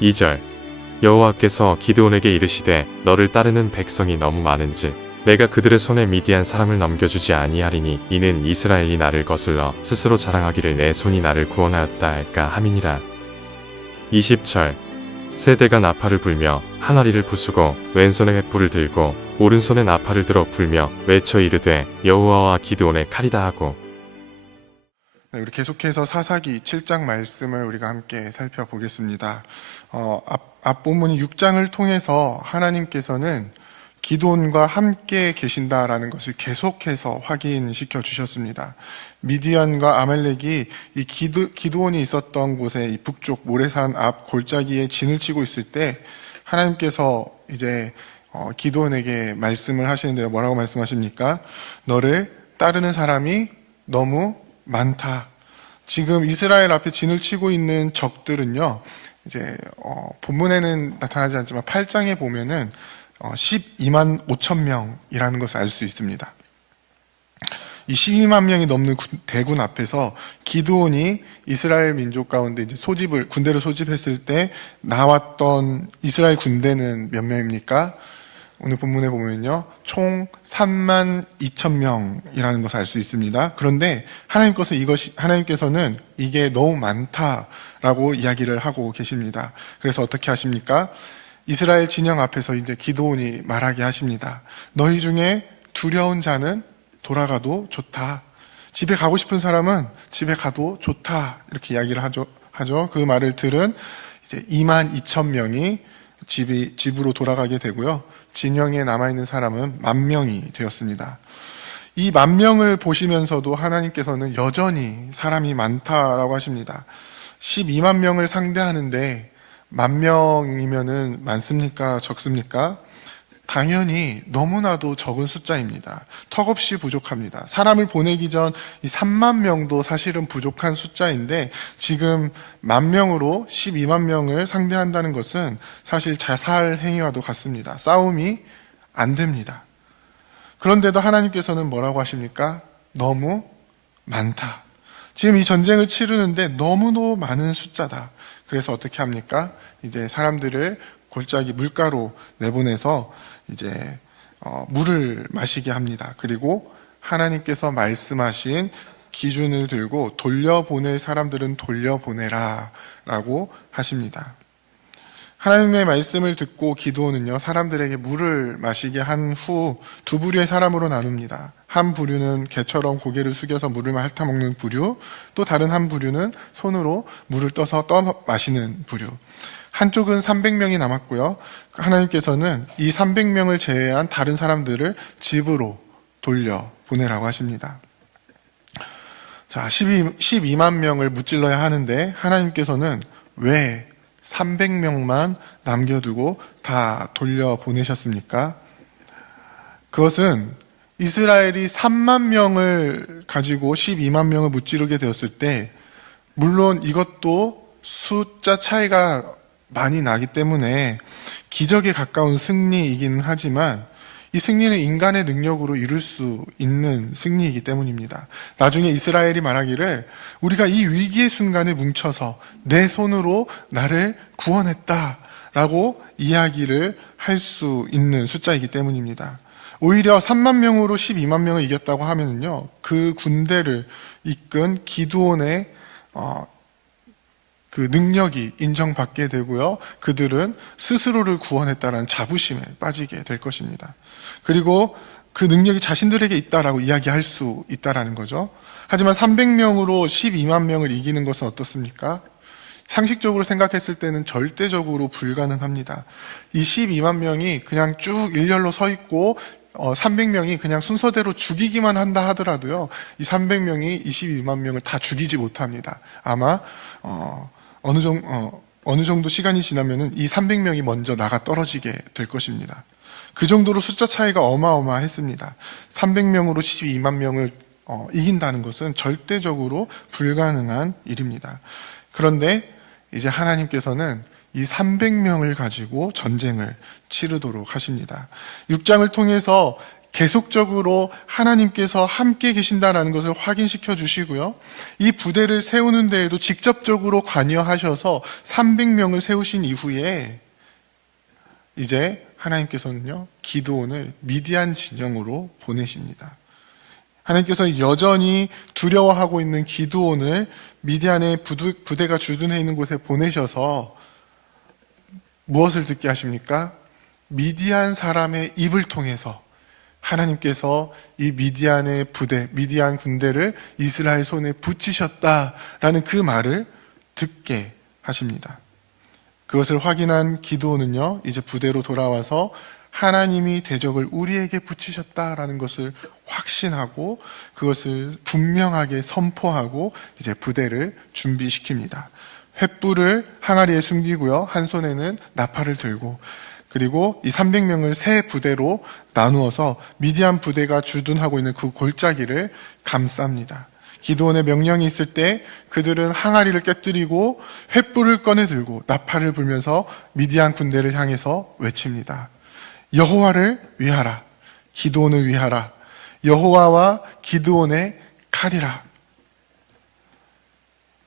2절 여호와께서 기드온에게 이르시되 너를 따르는 백성이 너무 많은즉 내가 그들의 손에 미디안 사람을 넘겨주지 아니하리니 이는 이스라엘이 나를 거슬러 스스로 자랑하기를 내 손이 나를 구원하였다 할까 함이니라. 20절 세대가 나팔을 불며 항아리를 부수고 왼손에 횃불을 들고 오른손에 나팔을 들어 불며 외쳐 이르되 여호와와 기드온의 칼이다 하고. 네, 우리 계속해서 사사기 7장 말씀을 우리가 함께 살펴보겠습니다. 앞 본문이 6장을 통해서 하나님께서는 기드온과 함께 계신다라는 것을 계속해서 확인시켜 주셨습니다. 미디안과 아말렉이 이 기드온이 있었던 곳에 이 북쪽 모래산 앞 골짜기에 진을 치고 있을 때 하나님께서 이제 기드온에게 말씀을 하시는데요. 뭐라고 말씀하십니까? 너를 따르는 사람이 너무 많다. 지금 이스라엘 앞에 진을 치고 있는 적들은요, 이제 본문에는 나타나지 않지만 8장에 보면은 12만 5천 명이라는 것을 알 수 있습니다. 이 12만 명이 넘는 대군 앞에서 기드온이 이스라엘 민족 가운데 이제 군대를 소집했을 때 나왔던 이스라엘 군대는 몇 명입니까? 오늘 본문에 보면요, 총 3만 2천 명이라는 것을 알 수 있습니다. 그런데 하나님께서는 이게 너무 많다라고 이야기를 하고 계십니다. 그래서 어떻게 하십니까? 이스라엘 진영 앞에서 이제 기드온이 말하게 하십니다. 너희 중에 두려운 자는 돌아가도 좋다. 집에 가고 싶은 사람은 집에 가도 좋다. 이렇게 이야기를 하죠. 그 말을 들은 이제 2만 2천 명이 집으로 돌아가게 되고요. 진영에 남아있는 사람은 10,000명이 되었습니다. 이 10,000명을 보시면서도 하나님께서는 여전히 사람이 많다라고 하십니다. 12만 명을 상대하는데 10,000명이면은 많습니까? 적습니까? 당연히 너무나도 적은 숫자입니다. 턱없이 부족합니다. 사람을 보내기 전 이 3만 명도 사실은 부족한 숫자인데 지금 10,000명으로 12만 명을 상대한다는 것은 사실 자살 행위와도 같습니다. 싸움이 안 됩니다. 그런데도 하나님께서는 뭐라고 하십니까? 너무 많다. 지금 이 전쟁을 치르는데 너무너무 많은 숫자다. 그래서 어떻게 합니까? 이제 사람들을 골짜기 물가로 내보내서 이제 물을 마시게 합니다. 그리고 하나님께서 말씀하신 기준을 들고 돌려보낼 사람들은 돌려보내라 라고 하십니다. 하나님의 말씀을 듣고 기드온은요, 사람들에게 물을 마시게 한 후 두 부류의 사람으로 나눕니다. 한 부류는 개처럼 고개를 숙여서 물을 핥아먹는 부류, 또 다른 한 부류는 손으로 물을 떠서 마시는 부류. 한쪽은 300명이 남았고요. 하나님께서는 이 300명을 제외한 다른 사람들을 집으로 돌려 보내라고 하십니다. 자, 12만 명을 무찔러야 하는데 하나님께서는 왜 300명만 남겨두고 다 돌려 보내셨습니까? 그것은 이스라엘이 3만 명을 가지고 12만 명을 무찌르게 되었을 때, 물론 이것도 숫자 차이가 많이 나기 때문에 기적에 가까운 승리이기는 하지만 이 승리는 인간의 능력으로 이룰 수 있는 승리이기 때문입니다. 나중에 이스라엘이 말하기를 우리가 이 위기의 순간에 뭉쳐서 내 손으로 나를 구원했다라고 이야기를 할 수 있는 숫자이기 때문입니다. 오히려 3만 명으로 12만 명을 이겼다고 하면은요, 그 군대를 이끈 기드온의 그 능력이 인정받게 되고요. 그들은 스스로를 구원했다라는 자부심에 빠지게 될 것입니다. 그리고 그 능력이 자신들에게 있다라고 이야기할 수 있다라는 거죠. 하지만 300명으로 12만 명을 이기는 것은 어떻습니까? 상식적으로 생각했을 때는 절대적으로 불가능합니다. 이 12만 명이 그냥 쭉 일렬로 서 있고 300명이 그냥 순서대로 죽이기만 한다 하더라도요, 이 300명이 22만 명을 다 죽이지 못합니다. 아마 어느 정도 시간이 지나면은 이 300명이 먼저 나가 떨어지게 될 것입니다. 그 정도로 숫자 차이가 어마어마했습니다. 300명으로 12만 명을 이긴다는 것은 절대적으로 불가능한 일입니다. 그런데 이제 하나님께서는 이 300명을 가지고 전쟁을 치르도록 하십니다. 6장을 통해서 계속적으로 하나님께서 함께 계신다라는 것을 확인시켜 주시고요. 이 부대를 세우는 데에도 직접적으로 관여하셔서 300명을 세우신 이후에 이제 하나님께서는요, 기드온을 미디안 진영으로 보내십니다. 하나님께서 여전히 두려워하고 있는 기드온을 미디안의 부대가 주둔해 있는 곳에 보내셔서 무엇을 듣게 하십니까? 미디안 사람의 입을 통해서 하나님께서 이 미디안의 부대, 미디안 군대를 이스라엘 손에 붙이셨다라는 그 말을 듣게 하십니다. 그것을 확인한 기드온은요, 이제 부대로 돌아와서 하나님이 대적을 우리에게 붙이셨다라는 것을 확신하고 그것을 분명하게 선포하고 이제 부대를 준비시킵니다. 횃불을 항아리에 숨기고요, 한 손에는 나팔을 들고, 그리고 이 300명을 세 부대로 나누어서 미디안 부대가 주둔하고 있는 그 골짜기를 감쌉니다. 기드온의 명령이 있을 때 그들은 항아리를 깨뜨리고 횃불을 꺼내 들고 나팔을 불면서 미디안 군대를 향해서 외칩니다. 여호와를 위하라, 기드온을 위하라, 여호와와 기드온의 칼이라.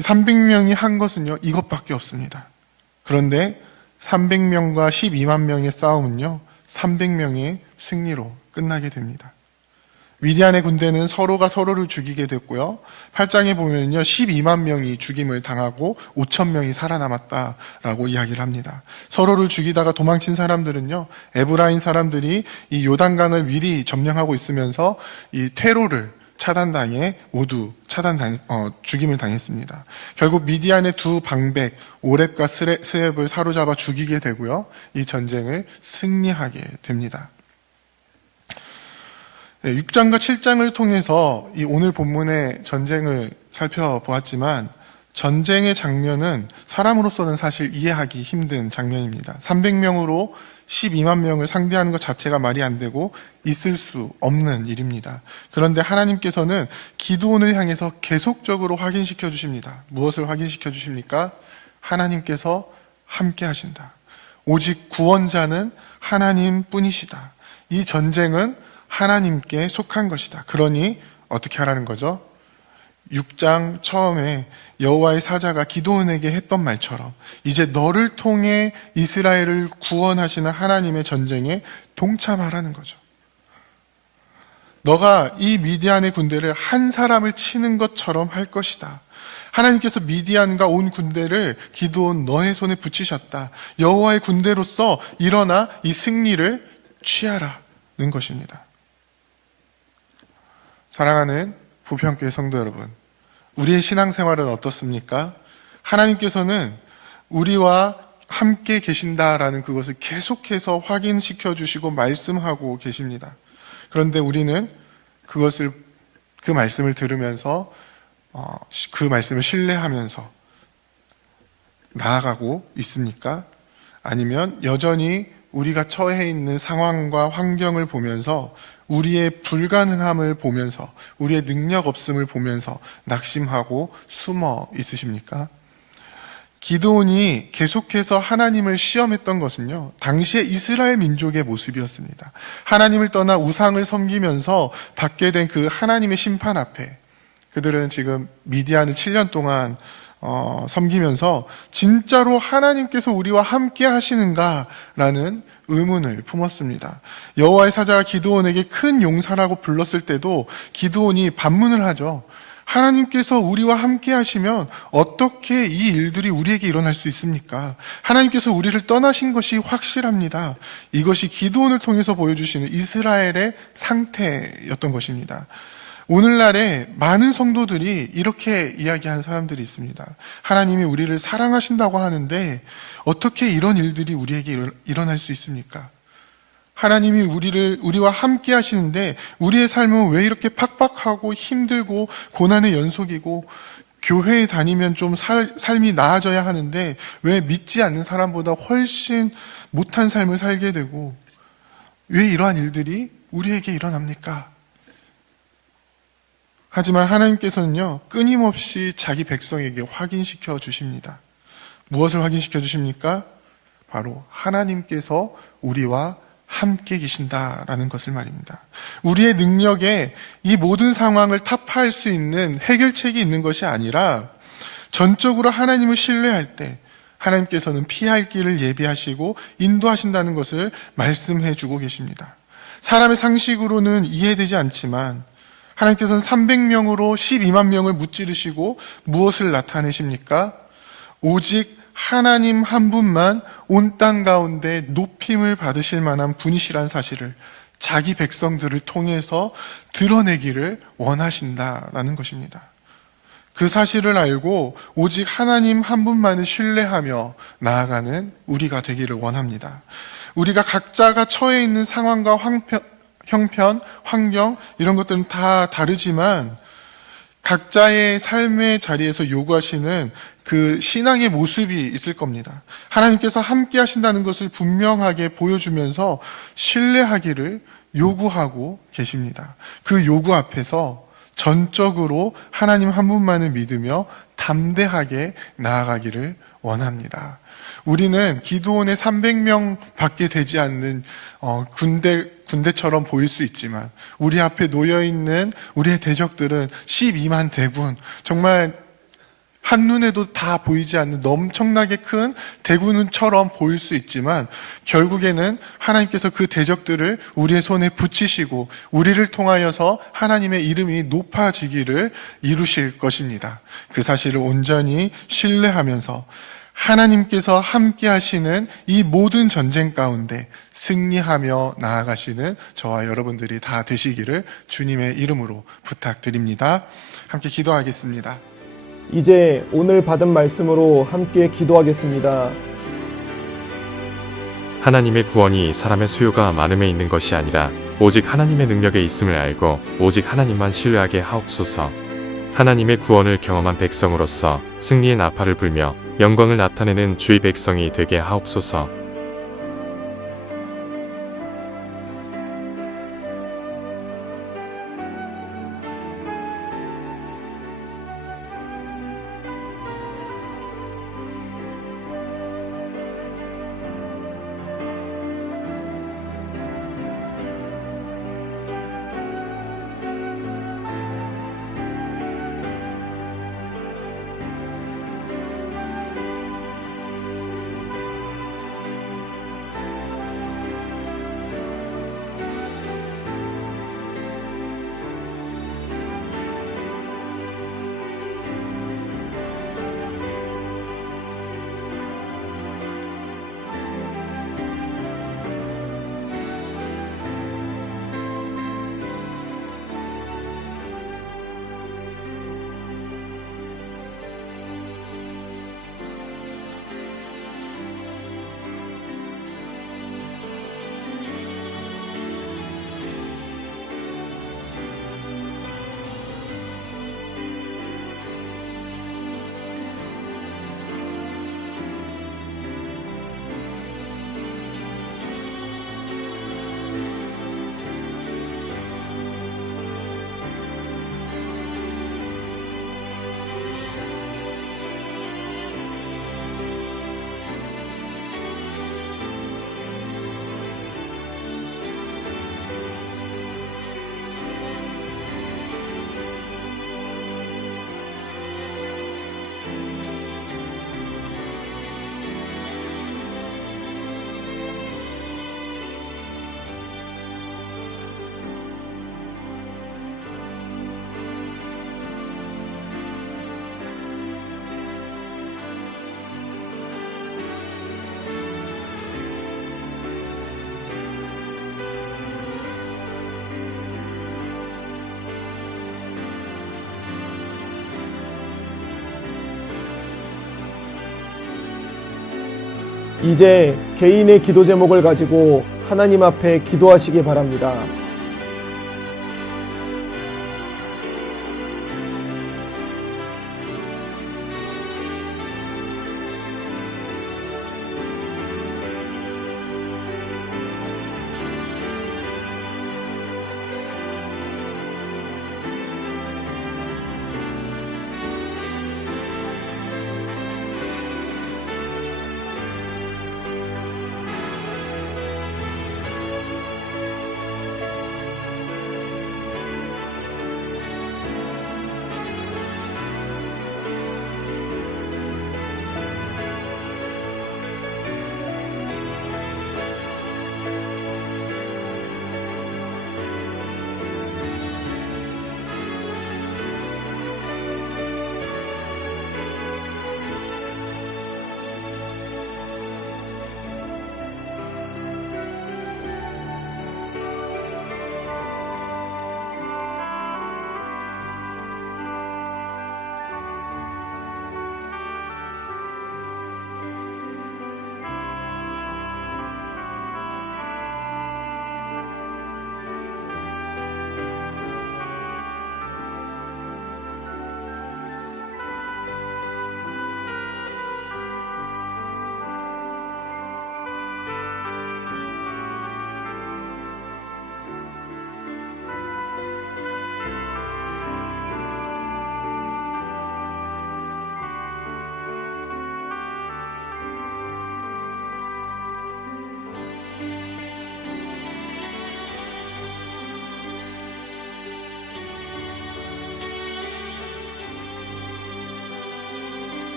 300명이 한 것은요, 이것밖에 없습니다. 그런데 300명과 12만 명의 싸움은요, 300명의 승리로 끝나게 됩니다. 미디안의 군대는 서로가 서로를 죽이게 됐고요. 8장에 보면요, 12만 명이 죽임을 당하고 5천 명이 살아남았다라고 이야기를 합니다. 서로를 죽이다가 도망친 사람들은요, 에브라인 사람들이 이 요단강을 미리 점령하고 있으면서 이 퇴로를 차단당해 모두 죽임을 당했습니다. 결국 미디안의 두 방백 오렙과 스렙을 사로잡아 죽이게 되고요, 이 전쟁을 승리하게 됩니다. 6장과 7장을 통해서 이 오늘 본문의 전쟁을 살펴보았지만 전쟁의 장면은 사람으로서는 사실 이해하기 힘든 장면입니다. 300명으로 12만 명을 상대하는 것 자체가 말이 안 되고 있을 수 없는 일입니다. 그런데 하나님께서는 기드온을 향해서 계속적으로 확인시켜 주십니다. 무엇을 확인시켜 주십니까? 하나님께서 함께 하신다. 오직 구원자는 하나님 뿐이시다. 이 전쟁은 하나님께 속한 것이다. 그러니 어떻게 하라는 거죠? 6장 처음에 여호와의 사자가 기드온에게 했던 말처럼 이제 너를 통해 이스라엘을 구원하시는 하나님의 전쟁에 동참하라는 거죠. 너가 이 미디안의 군대를 한 사람을 치는 것처럼 할 것이다. 하나님께서 미디안과 온 군대를 기드온 너의 손에 붙이셨다. 여호와의 군대로서 일어나 이 승리를 취하라는 것입니다. 사랑하는 부평교회 성도 여러분, 우리의 신앙생활은 어떻습니까? 하나님께서는 우리와 함께 계신다라는 그것을 계속해서 확인시켜 주시고 말씀하고 계십니다. 그런데 우리는 그 말씀을 들으면서 그 말씀을 신뢰하면서 나아가고 있습니까? 아니면 여전히 우리가 처해 있는 상황과 환경을 보면서 우리의 불가능함을 보면서 우리의 능력 없음을 보면서 낙심하고 숨어 있으십니까? 기드온이 계속해서 하나님을 시험했던 것은요, 당시의 이스라엘 민족의 모습이었습니다. 하나님을 떠나 우상을 섬기면서 받게 된 그 하나님의 심판 앞에 그들은 지금 미디안을 7년 동안 섬기면서 진짜로 하나님께서 우리와 함께 하시는가라는 의문을 품었습니다. 여호와의 사자가 기드온에게 큰 용사라고 불렀을 때도 기드온이 반문을 하죠. 하나님께서 우리와 함께 하시면 어떻게 이 일들이 우리에게 일어날 수 있습니까? 하나님께서 우리를 떠나신 것이 확실합니다. 이것이 기드온을 통해서 보여주시는 이스라엘의 상태였던 것입니다. 오늘날에 많은 성도들이 이렇게 이야기하는 사람들이 있습니다. 하나님이 우리를 사랑하신다고 하는데 어떻게 이런 일들이 우리에게 일어날 수 있습니까? 하나님이 우리와 함께 하시는데 우리의 삶은 왜 이렇게 팍팍하고 힘들고 고난의 연속이고 교회에 다니면 좀 삶이 나아져야 하는데 왜 믿지 않는 사람보다 훨씬 못한 삶을 살게 되고 왜 이러한 일들이 우리에게 일어납니까? 하지만 하나님께서는요, 끊임없이 자기 백성에게 확인시켜 주십니다. 무엇을 확인시켜 주십니까? 바로 하나님께서 우리와 함께 계신다라는 것을 말입니다. 우리의 능력에 이 모든 상황을 타파할 수 있는 해결책이 있는 것이 아니라 전적으로 하나님을 신뢰할 때 하나님께서는 피할 길을 예비하시고 인도하신다는 것을 말씀해 주고 계십니다. 사람의 상식으로는 이해되지 않지만 하나님께서는 300명으로 12만 명을 무찌르시고 무엇을 나타내십니까? 오직 하나님 한 분만 온 땅 가운데 높임을 받으실 만한 분이시란 사실을 자기 백성들을 통해서 드러내기를 원하신다라는 것입니다. 그 사실을 알고 오직 하나님 한 분만을 신뢰하며 나아가는 우리가 되기를 원합니다. 우리가 각자가 처해 있는 상황과 형편, 환경 이런 것들은 다 다르지만 각자의 삶의 자리에서 요구하시는 그 신앙의 모습이 있을 겁니다. 하나님께서 함께 하신다는 것을 분명하게 보여주면서 신뢰하기를 요구하고 계십니다. 그 요구 앞에서 전적으로 하나님 한 분만을 믿으며 담대하게 나아가기를 원합니다. 우리는 기드온의 300명 밖에 되지 않는 군대처럼 보일 수 있지만 우리 앞에 놓여있는 우리의 대적들은 12만 대군, 정말 한눈에도 다 보이지 않는 엄청나게 큰 대군처럼 보일 수 있지만 결국에는 하나님께서 그 대적들을 우리의 손에 붙이시고 우리를 통하여서 하나님의 이름이 높아지기를 이루실 것입니다. 그 사실을 온전히 신뢰하면서 하나님께서 함께 하시는 이 모든 전쟁 가운데 승리하며 나아가시는 저와 여러분들이 다 되시기를 주님의 이름으로 부탁드립니다. 함께 기도하겠습니다. 이제 오늘 받은 말씀으로 함께 기도하겠습니다. 하나님의 구원이 사람의 수요가 많음에 있는 것이 아니라 오직 하나님의 능력에 있음을 알고 오직 하나님만 신뢰하게 하옵소서. 하나님의 구원을 경험한 백성으로서 승리의 나팔을 불며 영광을 나타내는 주의 백성이 되게 하옵소서. 이제 개인의 기도 제목을 가지고 하나님 앞에 기도하시기 바랍니다.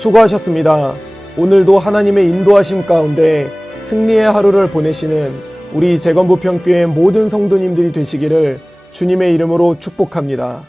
수고하셨습니다. 오늘도 하나님의 인도하심 가운데 승리의 하루를 보내시는 우리 재건부평교회 모든 성도님들이 되시기를 주님의 이름으로 축복합니다.